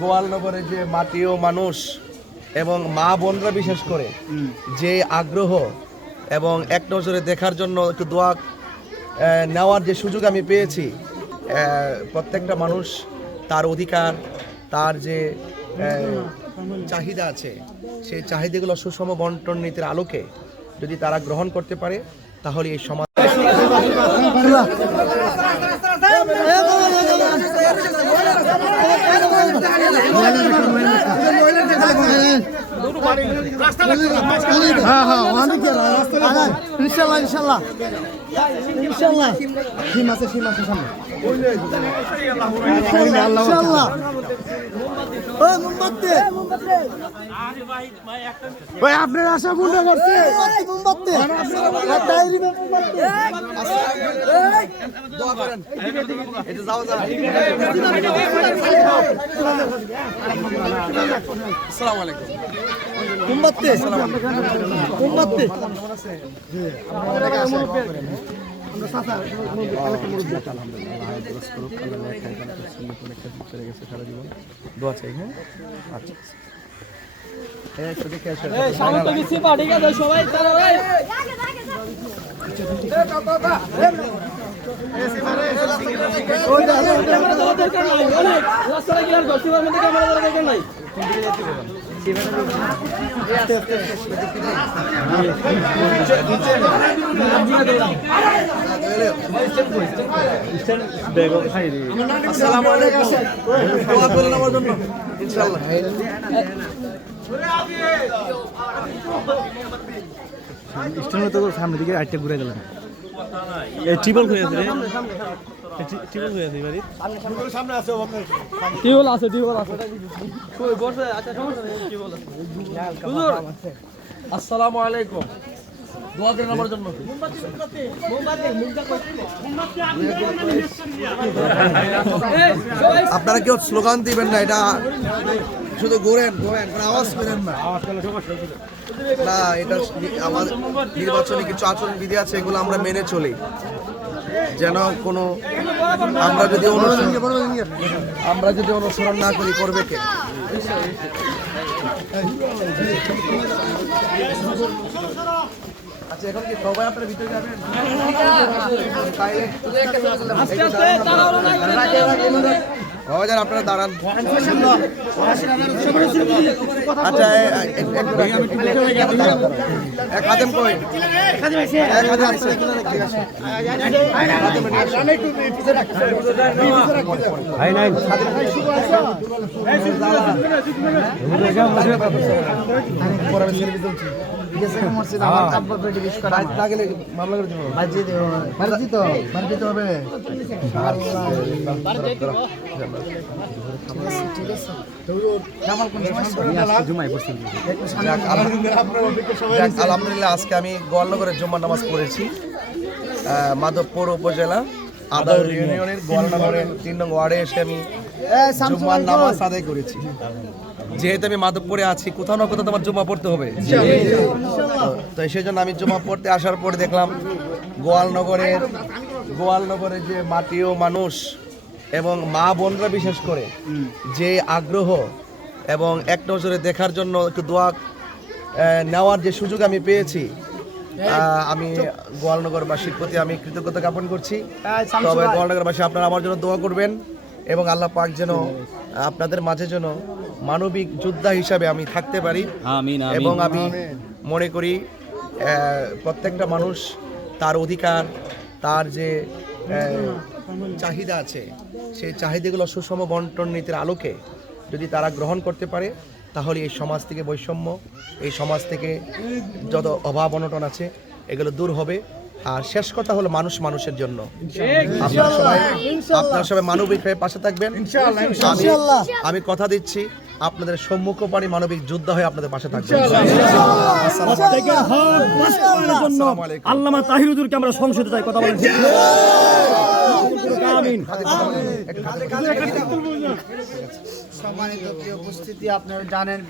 গোয়ালনগরে যে মাটি ও মানুষ এবং মা বোনরা বিশেষ করে যে আগ্রহ এবং এক নজরে দেখার জন্য একটু দোয়া নেওয়ার যে সুযোগ আমি পেয়েছি, প্রত্যেকটা মানুষ তার অধিকার, তার যে চাহিদা আছে, সেই চাহিদাগুলো সুষম বন্টন নীতির আলোকে যদি তারা গ্রহণ করতে পারে, তাহলে এই সমাজ আপনার আশা পূর্ণ করছে আসসালামু আলাইকুম। দোয়া চাই, হ্যাঁ আচ্ছা সবাই আসসালামু আলাইকুম। দোয়া করুন আমার জন্য ইনশাআল্লাহ। সামনের দিকে আরেকটা ঘুরে গেলাম। টিবল হয়ে আছে, টিবল হয়ে আছে বাড়ি সামনে আছে, টিবল আছে, টিবল আছে। আসসালামু আলাইকুম। দোয়া করুন আমার জন্য। আপনারা কেউ স্লোগান দিবেন না, এটা শুধু ঘোরেন ঘোরেন, আওয়াজ করেন না। না, এটা আমাদের নির্বাচনে কিছু আচরণ বিধি আছে, এগুলো আমরা মেনে চলি, যেন কোনো আমরা যদি অনুসরণ না করি, করবে কে? আচ্ছা, এখন কি সবাই আপনার ভিতরে যাবেন? বাবাজান আপনারা দাঁড়ান। আচ্ছা, এক হাতেম কই, এক হাতেম আছে, ঠিক আছে। আলহামদুলিল্লাহ, আজকে আমি গোয়ালনগরের জুম্মার নামাজ পড়েছি। মাধবপুর উপজেলা আদাউর ইউনিয়নের গোয়ালনগরের 3 নং ওয়ার্ডে এসে আমি জুম্মার নামাজ আদায় করেছি। যেহেতু আমি মাধবপুরে আছি, কোথাও না কোথাও তোমার জুম্মা পড়তে হবে, তো সেই জন্য আমি জুম্মা পড়তে আসার পরে দেখলাম গোয়ালনগরের যে মাটি ও মানুষ এবং মা বোনরা বিশেষ করে যে আগ্রহ এবং এক নজরে দেখার জন্য একটু দোয়া নেওয়ার যে সুযোগ আমি পেয়েছি, আমি গোয়ালনগরবাসীর প্রতি আমি কৃতজ্ঞতা জ্ঞাপন করছি। তবে গোয়ালনগরবাসী, আপনারা আমার জন্য দোয়া করবেন এবং আল্লাহ পাক যেন আপনাদের মাঝে যেন মানবিক যোদ্ধা হিসাবে আমি থাকতে পারি। এবং আমি মনে করি প্রত্যেকটা মানুষ তার অধিকার, তার যে চাহিদা আছে, সেই চাহিদাগুলো সুষম বন্টন নীতির আলোকে যদি তারা গ্রহণ করতে পারে, তাহলে এই সমাজ থেকে বৈষম্য, এই সমাজ থেকে যত অভাব অনটন আছে, এগুলো দূর হবে। আর শেষ কথা হলো, মানুষ মানুষের জন্য। আপনারা সবাই মানবিক হয়ে পাশে থাকবেন। আমি কথা দিচ্ছি, আপনাদের সম্মুখ পানি মানবিক যোদ্ধা হয়ে আপনাদের পাশে থাকবেন। আল্লামা তাহির হুজুরকে আমরা সংসদে যাই কথা বলেন। সম্মানিত উপস্থিতি, আপনারা জানেন